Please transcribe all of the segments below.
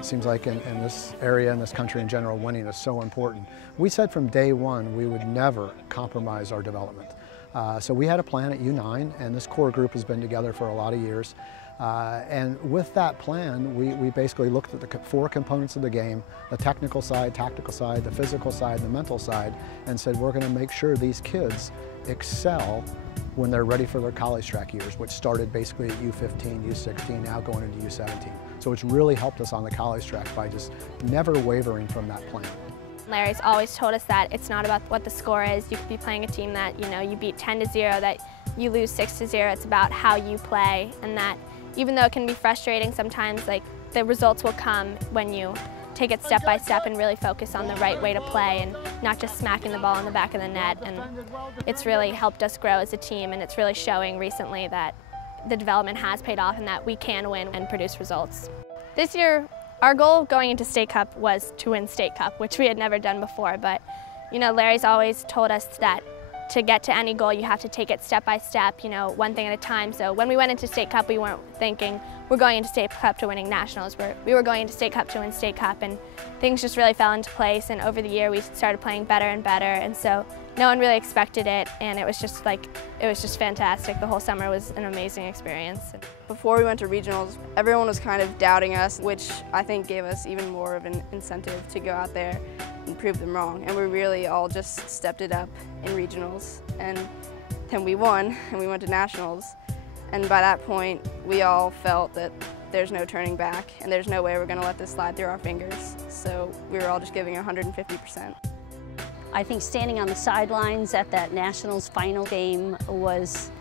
It seems like in this area, in this country in general, winning is so important. We said from day one we would never compromise our development. So we had a plan at U9, and this core group has been together for a lot of years. And with that plan, we basically looked at the 4 components of the game: the technical side, tactical side, the physical side, and the mental side, and said we're going to make sure these kids excel when they're ready for their college track years, which started basically at U15, U16, now going into U17. So it's really helped us on the college track by just never wavering from that plan. Larry's always told us that it's not about what the score is. You could be playing a team that, you beat 10-0, that you lose 6-0. It's about how you play, and that even though it can be frustrating sometimes, like, the results will come when you take it step by step and really focus on the right way to play and not just smacking the ball in the back of the net. And it's really helped us grow as a team, and it's really showing recently that the development has paid off and that we can win and produce results. This year, our goal going into State Cup was to win State Cup, which we had never done before, but Larry's always told us that to get to any goal, you have to take it step by step, one thing at a time. So when we went into State Cup, we weren't thinking we're going into State Cup to winning nationals. We were going into State Cup to win State Cup, and things just really fell into place. And over the year, we started playing better and better. And so no one really expected it, and it was just fantastic. The whole summer was an amazing experience. Before we went to regionals, everyone was kind of doubting us, which I think gave us even more of an incentive to go out there and prove them wrong. And we really all just stepped it up in regionals, and then we won and we went to nationals. And by that point, we all felt that there's no turning back and there's no way we're going to let this slide through our fingers. So we were all just giving 150%. I think standing on the sidelines at that nationals final game was,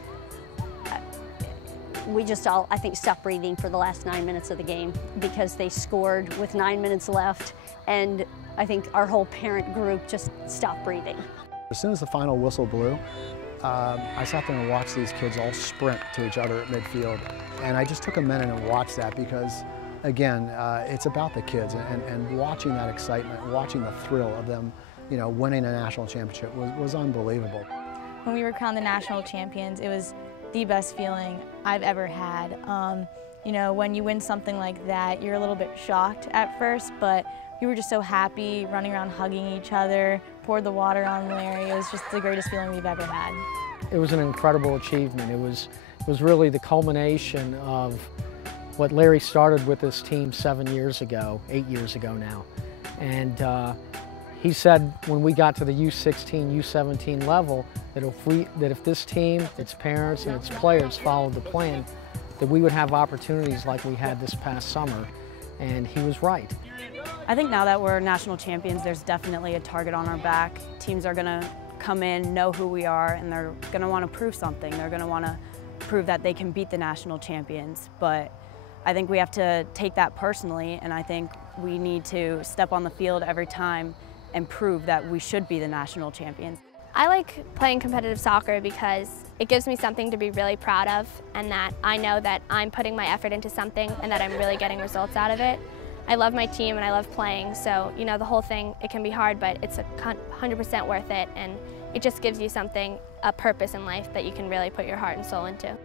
we just all, I think, stopped breathing for the last 9 minutes of the game because they scored with 9 minutes left, and I think our whole parent group just stopped breathing. As soon as the final whistle blew, I sat there and watched these kids all sprint to each other at midfield, and I just took a minute and watched that because, again, it's about the kids, and watching that excitement, watching the thrill of them, winning a national championship was unbelievable. When we were crowned the national champions, it was the best feeling I've ever had. When you win something like that, you're a little bit shocked at first, but we were just so happy, running around hugging each other, poured the water on Larry. It was just the greatest feeling we've ever had. It was an incredible achievement. It was really the culmination of what Larry started with this team 7 years ago, 8 years ago now. And he said when we got to the U16, U17 level that if this team, its parents and its players followed the plan, that we would have opportunities like we had this past summer, and he was right. I think now that we're national champions, there's definitely a target on our back. Teams are going to come in, know who we are, and they're going to want to prove something. They're going to want to prove that they can beat the national champions. But I think we have to take that personally, and I think we need to step on the field every time and prove that we should be the national champions. I like playing competitive soccer because it gives me something to be really proud of, and that I know that I'm putting my effort into something and that I'm really getting results out of it. I love my team and I love playing, so the whole thing, it can be hard, but it's 100% worth it, and it just gives you something, a purpose in life that you can really put your heart and soul into.